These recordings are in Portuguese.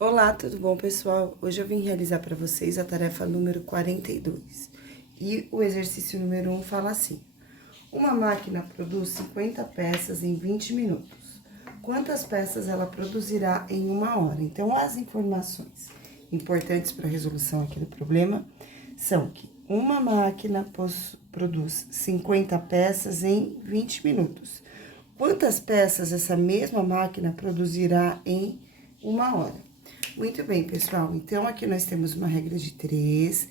Olá, tudo bom, pessoal? Hoje eu vim realizar para vocês a tarefa número 42. E o exercício número 1 fala assim: uma máquina produz 50 peças em 20 minutos. Quantas peças ela produzirá em uma hora? Então, as informações importantes para a resolução aqui do problema são que uma máquina produz 50 peças em 20 minutos. Quantas peças essa mesma máquina produzirá em uma hora? Muito bem, pessoal. Então, aqui nós temos uma regra de 3.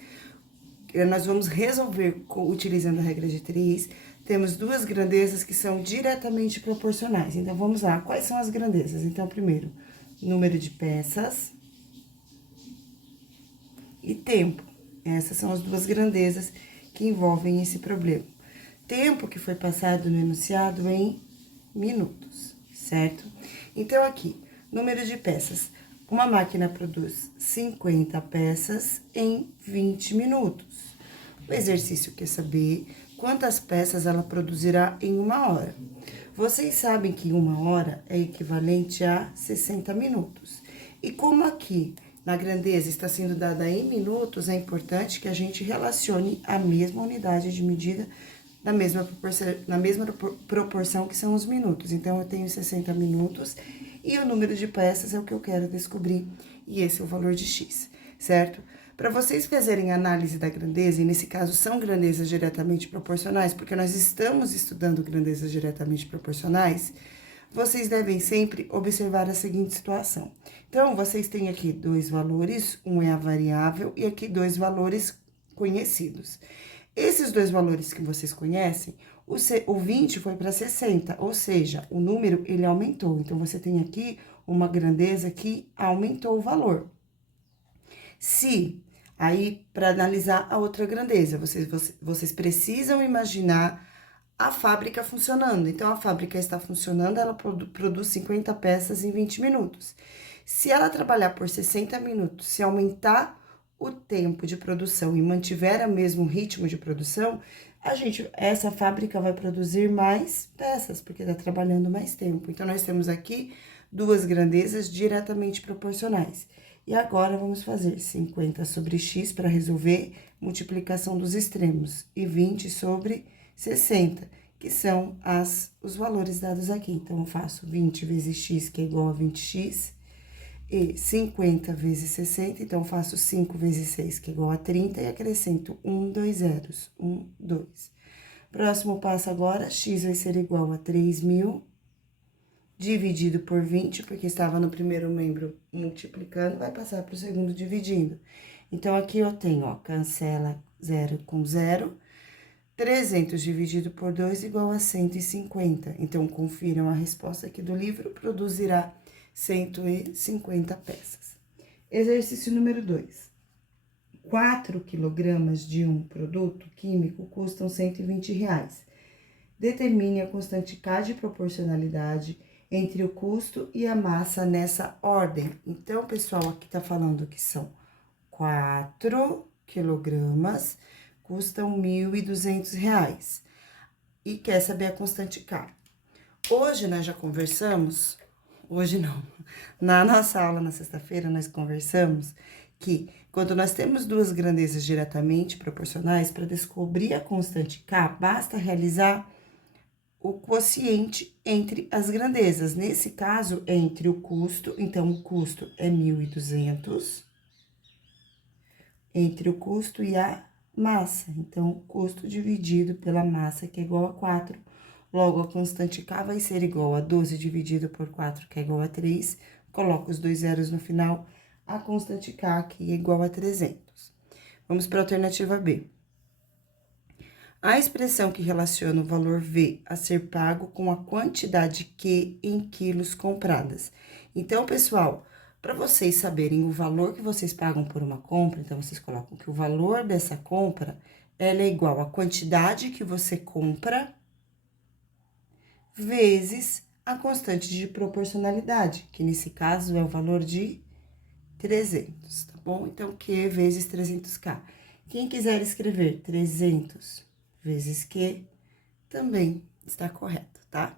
Nós vamos resolver utilizando a regra de 3. Temos duas grandezas que são diretamente proporcionais. Então, vamos lá. Quais são as grandezas? Então, primeiro, número de peças e tempo. Essas são as duas grandezas que envolvem esse problema. Tempo que foi passado no enunciado em minutos, certo? Então, aqui, número de peças. Uma máquina produz 50 peças em 20 minutos. O exercício quer saber quantas peças ela produzirá em uma hora. Vocês sabem que uma hora é equivalente a 60 minutos. E como aqui na grandeza está sendo dada em minutos, é importante que a gente relacione a mesma unidade de medida na mesma proporção que são os minutos. Então, eu tenho 60 minutos e o número de peças é o que eu quero descobrir, e esse é o valor de x, certo? Para vocês fazerem análise da grandeza, e nesse caso são grandezas diretamente proporcionais, porque nós estamos estudando grandezas diretamente proporcionais, vocês devem sempre observar a seguinte situação. Então, vocês têm aqui dois valores, um é a variável e aqui dois valores conhecidos. Esses dois valores que vocês conhecem, o 20 foi para 60, ou seja, o número ele aumentou. Então, você tem aqui uma grandeza que aumentou o valor. Se, aí, para analisar a outra grandeza, vocês precisam imaginar a fábrica funcionando. Então, a fábrica está funcionando, ela produz 50 peças em 20 minutos. Se ela trabalhar por 60 minutos, se aumentar o tempo de produção e mantiver o mesmo ritmo de produção, essa fábrica vai produzir mais peças, porque está trabalhando mais tempo. Então, nós temos aqui duas grandezas diretamente proporcionais. E agora, vamos fazer 50 sobre x para resolver multiplicação dos extremos e 20 sobre 60, que são os valores dados aqui. Então, eu faço 20 vezes x, que é igual a 20x, e 50 vezes 60, então, faço 5 vezes 6, que é igual a 30, e acrescento 2 zeros, 2. Próximo passo agora, x vai ser igual a 3.000, dividido por 20, porque estava no primeiro membro multiplicando, vai passar para o segundo dividindo. Então, aqui eu tenho, ó, cancela 0 com 0, 300 dividido por 2 igual a 150. Então, confiram a resposta aqui do livro, produzirá 150 peças. Exercício número 2. 4 quilogramas de um produto químico custam R$ 120. Determine a constante K de proporcionalidade entre o custo e a massa nessa ordem. Então, pessoal, aqui tá falando que são 4 quilogramas, custam R$ 1.200. E quer saber a constante K. Hoje nós já conversamos, hoje não, na nossa aula na sexta-feira nós conversamos que quando nós temos duas grandezas diretamente proporcionais, para descobrir a constante K, basta realizar o quociente entre as grandezas. Nesse caso, é entre o custo, então, o custo é 1.200, entre o custo e a massa. Então, o custo dividido pela massa, que é igual a 4. Logo, a constante K vai ser igual a 12 dividido por 4, que é igual a 3. Coloco os dois zeros no final, a constante K aqui é igual a 300. Vamos para a alternativa B. A expressão que relaciona o valor V a ser pago com a quantidade Q em quilos compradas. Então, pessoal, para vocês saberem o valor que vocês pagam por uma compra, então, vocês colocam que o valor dessa compra, ela é igual à quantidade que você compra vezes a constante de proporcionalidade, que nesse caso é o valor de 300, tá bom? Então, Q vezes 300K. Quem quiser escrever 300 vezes Q, também está correto, tá?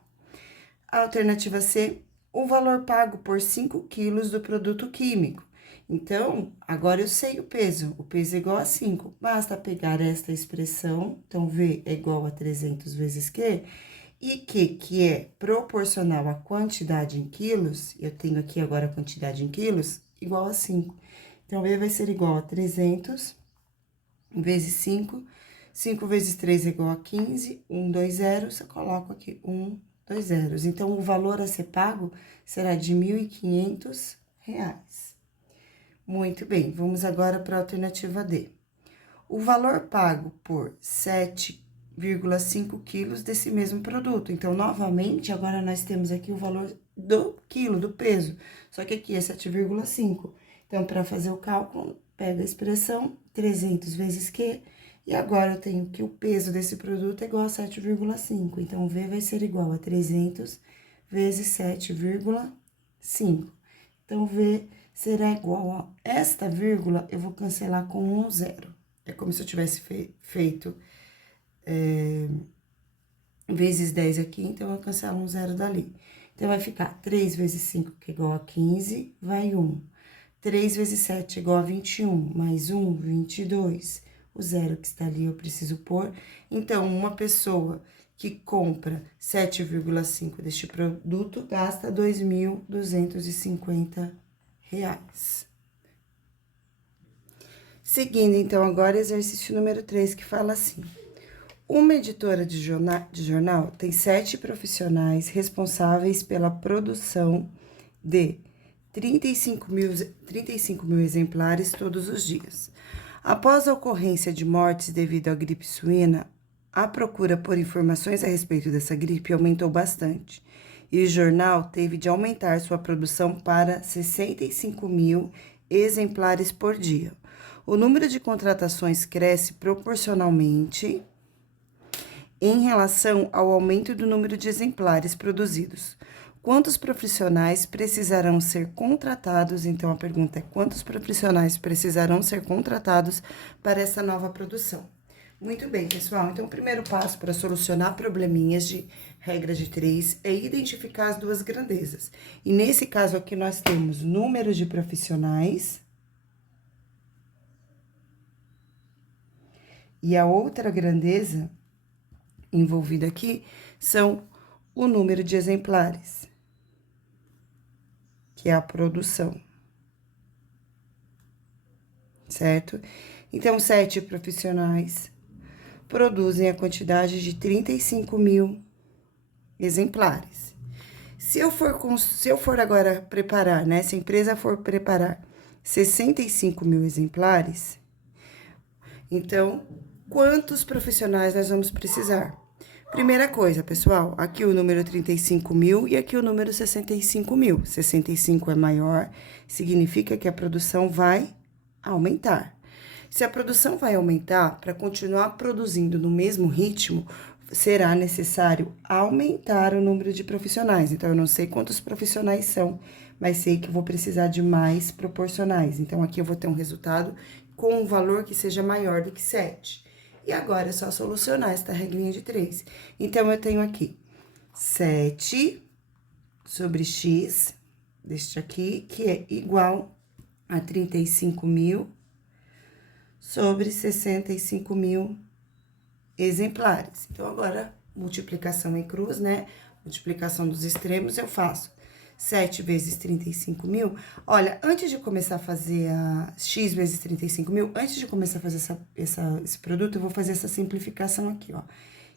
A alternativa C, o valor pago por 5 quilos do produto químico. Então, agora eu sei o peso é igual a 5. Basta pegar esta expressão, então, V é igual a 300 vezes Q, e Q, que é proporcional à quantidade em quilos, eu tenho aqui agora a quantidade em quilos, igual a 5. Então, V vai ser igual a 300 vezes 5. 5 vezes 3 é igual a 15. 1, 2, 0. Eu coloco aqui 1, 2 zeros. Então, o valor a ser pago será de R$ 1.500. Muito bem, vamos agora para a alternativa D. O valor pago por 7,5 quilos desse mesmo produto. Então, novamente, agora nós temos aqui o valor do quilo, do peso. Só que aqui é 7,5. Então, para fazer o cálculo, pega a expressão 300 vezes Q. E agora, eu tenho que o peso desse produto é igual a 7,5. Então, V vai ser igual a 300 vezes 7,5. Então, V será igual a esta vírgula, eu vou cancelar com um zero. É como se eu tivesse feito vezes 10 aqui, então eu cancelo um zero dali. Então, vai ficar 3 vezes 5, que é igual a 15, vai 1. 3 vezes 7 é igual a 21, mais 1, 22. O zero que está ali eu preciso pôr. Então, uma pessoa que compra 7,5 deste produto gasta R$ 2.250. Seguindo, então, agora, exercício número 3, que fala assim: uma editora de jornal tem 7 profissionais responsáveis pela produção de 35 mil exemplares todos os dias. Após a ocorrência de mortes devido à gripe suína, a procura por informações a respeito dessa gripe aumentou bastante, e o jornal teve de aumentar sua produção para 65 mil exemplares por dia. O número de contratações cresce proporcionalmente em relação ao aumento do número de exemplares produzidos. Quantos profissionais precisarão ser contratados? Então, a pergunta é: quantos profissionais precisarão ser contratados para essa nova produção? Muito bem, pessoal. Então, o primeiro passo para solucionar probleminhas de regra de 3 é identificar as duas grandezas. E nesse caso aqui, nós temos número de profissionais. E a outra grandeza envolvida aqui são o número de exemplares, que é a produção, certo? Então, 7 profissionais produzem a quantidade de 35 mil exemplares. Se eu for agora preparar, né? Se a empresa for preparar 65 mil exemplares, então, quantos profissionais nós vamos precisar? Primeira coisa, pessoal, aqui o número 35 mil e aqui o número 65 mil. 65 é maior, significa que a produção vai aumentar. Se a produção vai aumentar, para continuar produzindo no mesmo ritmo, será necessário aumentar o número de profissionais. Então, eu não sei quantos profissionais são, mas sei que vou precisar de mais proporcionais. Então, aqui eu vou ter um resultado com um valor que seja maior do que 7. E agora é só solucionar esta regrinha de 3. Então, eu tenho aqui 7 sobre x, deste aqui, que é igual a 35 mil sobre 65 mil exemplares. Então, agora, multiplicação em cruz, né? Multiplicação dos extremos, eu faço 7 vezes 35 mil. Olha, antes de começar a fazer a x vezes 35 mil, antes de começar a fazer esse produto, eu vou fazer essa simplificação aqui, ó.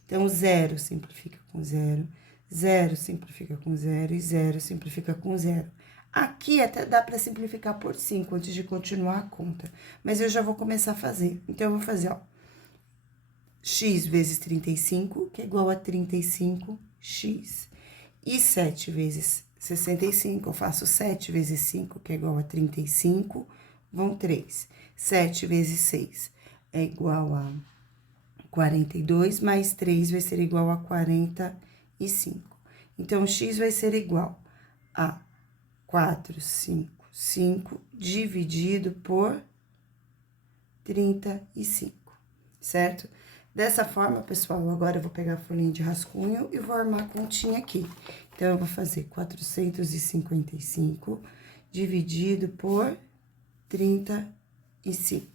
Então, 0 simplifica com 0, 0 simplifica com 0 e 0 simplifica com 0. Aqui até dá para simplificar por 5 antes de continuar a conta, mas eu já vou começar a fazer. Então, eu vou fazer, ó, x vezes 35, que é igual a 35x. E 7 vezes 65, eu faço 7 vezes 5, que é igual a 35, vão 3. 7 vezes 6 é igual a 42, mais 3 vai ser igual a 45. Então, x vai ser igual a 455 dividido por 35, certo? Dessa forma, pessoal, agora eu vou pegar a folhinha de rascunho e vou armar a continha aqui. Então, eu vou fazer 455 dividido por 35.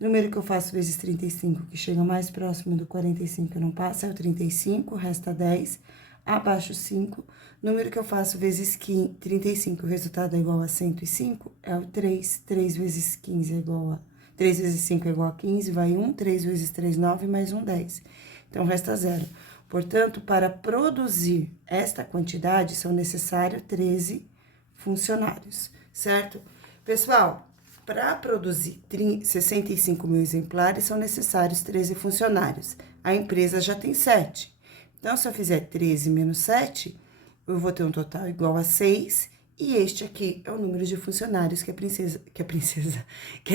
Número que eu faço vezes 35, que chega mais próximo do 45, que não passa, é o 35, resta 10, abaixo 5. Número que eu faço vezes 35, o resultado é igual a 105, é o 3. 3 vezes 15 é igual a... 3 vezes 5 é igual a 15, vai 1. 3 vezes 3, 9, mais 1, 10. Então, resta 0. Portanto, para produzir esta quantidade, são necessários 13 funcionários, certo? Pessoal, para produzir 65 mil exemplares, são necessários 13 funcionários. A empresa já tem 7. Então, se eu fizer 13 menos 7, eu vou ter um total igual a 6. E este aqui é o número de funcionários que a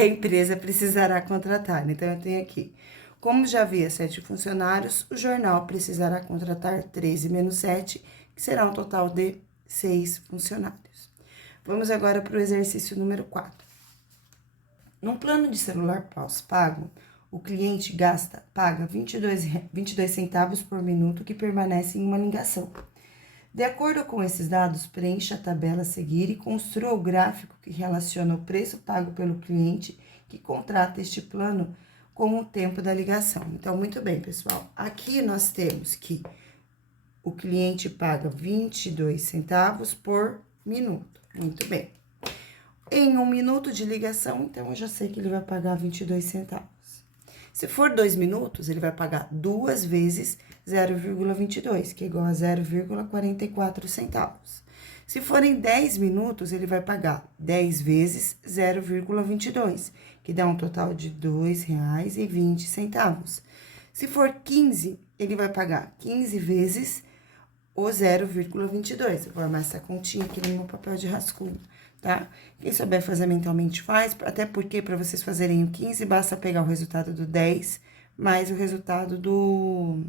empresa precisará contratar. Então, eu tenho aqui, como já havia 7 funcionários, o jornal precisará contratar 13 menos 7, que será um total de 6 funcionários. Vamos agora para o exercício número 4. Num plano de celular pós-pago, o cliente paga 22 centavos por minuto que permanece em uma ligação. De acordo com esses dados, preencha a tabela a seguir e construa o gráfico que relaciona o preço pago pelo cliente que contrata este plano com o tempo da ligação. Então, muito bem, pessoal. Aqui nós temos que o cliente paga 22 centavos por minuto. Muito bem. Em 1 minuto de ligação, então, eu já sei que ele vai pagar 22 centavos. Se for 2 minutos, ele vai pagar 2 vezes 0,22, que é igual a 0,44 centavos. Se forem 10 minutos, ele vai pagar 10 vezes 0,22, que dá um total de R$ 2,20. Se for 15, ele vai pagar 15 vezes o 0,22. Eu vou armar essa continha aqui no meu papel de rascunho, tá? Quem souber fazer mentalmente faz, até porque para vocês fazerem o 15, basta pegar o resultado do 10 mais o resultado do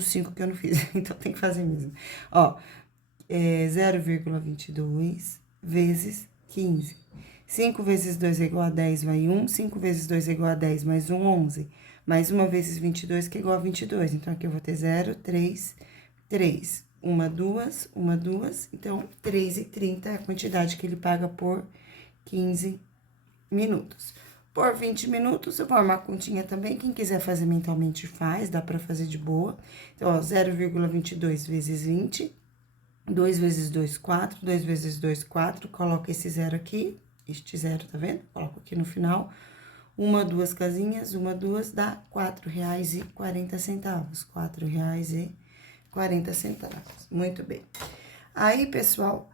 5 que eu não fiz, então tem que fazer mesmo. Ó, 0,22 vezes 15. 5 vezes 2 é igual a 10, vai 1. 5 vezes 2 é igual a 10, mais 1, 11. Mais 1 vezes 22, que é igual a 22. Então, aqui eu vou ter 0, 3, 3. 1, 2, 1, 2. Então, 3,30 é a quantidade que ele paga por 15 minutos. Por 20 minutos, eu vou armar a continha também. Quem quiser fazer mentalmente faz, dá pra fazer de boa. Então, ó, 0,22 vezes 20. 2 vezes 2, 4. 2 vezes 2, 4. Coloca esse zero aqui. Este zero, tá vendo? Coloco aqui no final. 1, 2 casinhas. 1, 2 dá R$ 4,40. R$ 4,40. Muito bem. Aí, pessoal,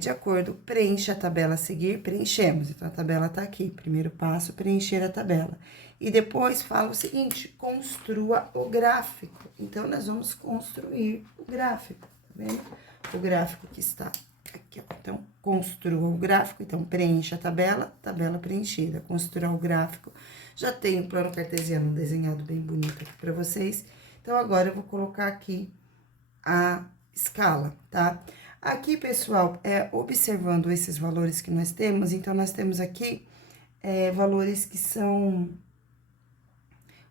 de acordo, preencha a tabela a seguir, preenchemos. Então, a tabela tá aqui. Primeiro passo, preencher a tabela. E depois fala o seguinte, construa o gráfico. Então, nós vamos construir o gráfico, tá vendo? O gráfico que está aqui, ó. Então, construa o gráfico. Então, preencha a tabela preenchida. Construa o gráfico. Já tenho o plano cartesiano desenhado bem bonito aqui para vocês. Então, agora eu vou colocar aqui a escala, tá? Aqui, pessoal, observando esses valores que nós temos, então, nós temos aqui valores que são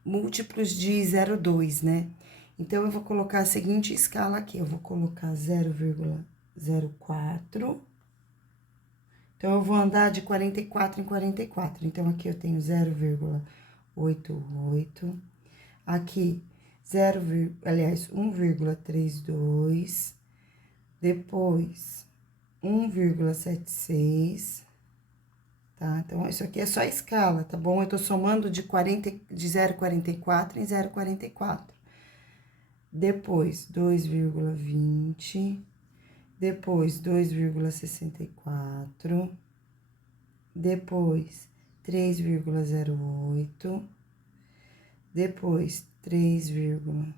múltiplos de 0,2, né? Então, eu vou colocar a seguinte escala aqui, eu vou colocar 0,04. Então, eu vou andar de 44 em 44. Então, aqui eu tenho 0,88. Aqui, 1,32. Depois, 1,76. Tá? Então, isso aqui é só a escala, tá bom? Eu tô somando de 0,44 em 0,44. Depois, 2,20. Depois, 2,64. Depois, 3,08. Depois, 3,52.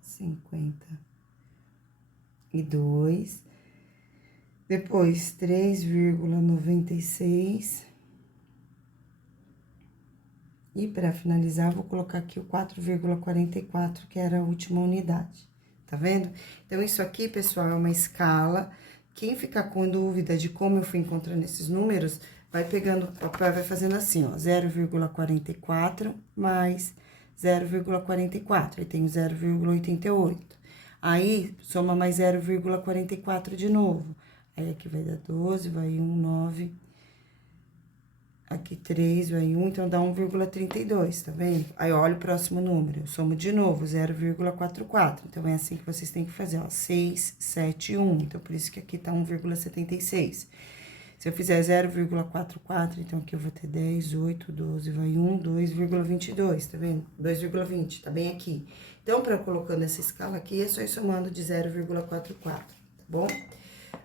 52. Depois, 3,96. E para finalizar, vou colocar aqui o 4,44, que era a última unidade. Tá vendo? Então, isso aqui, pessoal, é uma escala. Quem ficar com dúvida de como eu fui encontrando esses números, vai pegando o papel, vai fazendo assim, ó, 0,44 mais 0,44, aí tenho 0,88. Aí, soma mais 0,44 de novo. Aí, aqui vai dar 12, vai 1, 9. Aqui 3, vai 1, então dá 1,32, tá vendo? Aí, olha o próximo número, eu somo de novo, 0,44. Então, é assim que vocês têm que fazer, ó, 6, 7, 1. Então, por isso que aqui tá 1,76. Se eu fizer 0,44, então aqui eu vou ter 10, 8, 12, vai 1, 2,22, tá vendo? 2,20, tá bem aqui. Então, para colocando essa escala aqui, é só ir somando de 0,44, tá bom?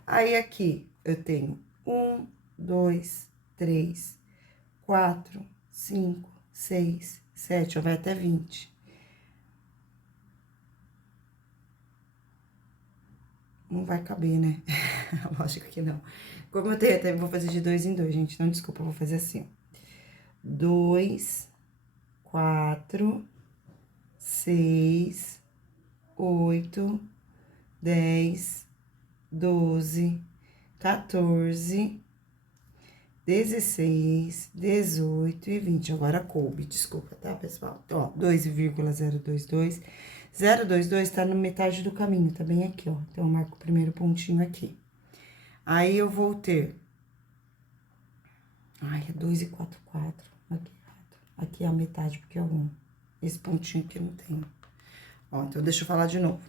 Aí, aqui, eu tenho 1, 2, 3, 4, 5, 6, 7, ó, vai até 20. Não vai caber, né? Lógico que não. Como eu tenho até, vou fazer de 2 em 2, gente. Não, desculpa, eu vou fazer assim, ó. 2, 4, 6, 8, 10, 12, 14, 16, 18 e 20. Agora coube, desculpa, tá, pessoal? Então, ó, 2,022. 022 tá na metade do caminho, tá bem aqui, ó. Então, eu marco o primeiro pontinho aqui. Aí, eu vou ter... Ai, é 2,44. Aqui é a metade, porque é 1. Esse pontinho aqui eu não tenho. Ó, então, deixa eu falar de novo.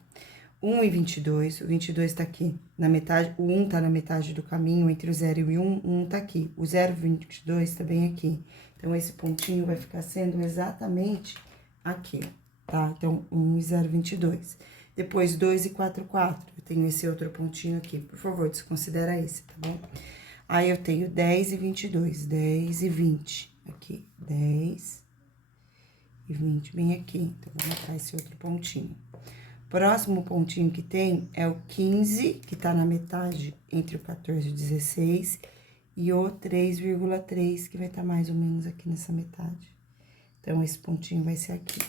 1,22, o 22 tá aqui na metade, o 1 tá na metade do caminho, entre o 0 e o 1, 1 tá aqui. O 0,22 tá bem aqui. Então, esse pontinho vai ficar sendo exatamente aqui, tá? Então, 1 e 0,22. Depois, 2,44, eu tenho esse outro pontinho aqui. Por favor, desconsidera esse, tá bom? Aí, eu tenho 10 e 22, 10 e 20. Aqui, 10 e 20, bem aqui. Então, vou botar esse outro pontinho. Próximo pontinho que tem é o 15, que tá na metade entre o 14 e o 16, e o 3,3, que vai estar mais ou menos aqui nessa metade. Então, esse pontinho vai ser aqui.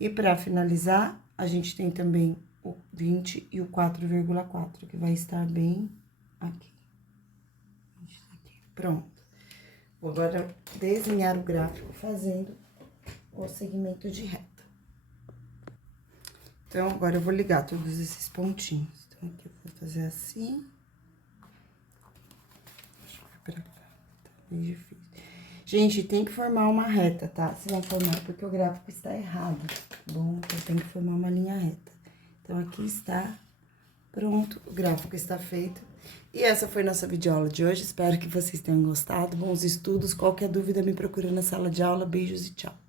E pra finalizar, a gente tem também o 20 e o 4,4, que vai estar bem aqui. Pronto. Vou agora desenhar o gráfico fazendo o segmento de reta. Então, agora eu vou ligar todos esses pontinhos. Então, aqui eu vou fazer assim. Deixa eu ver pra cá, tá bem difícil. Gente, tem que formar uma reta, tá? Se não formar, porque o gráfico está errado, tá bom? Então, tem que formar uma linha reta. Então, aqui está pronto, o gráfico está feito. E essa foi nossa videoaula de hoje. Espero que vocês tenham gostado. Bons estudos. Qualquer dúvida, me procura na sala de aula. Beijos e tchau.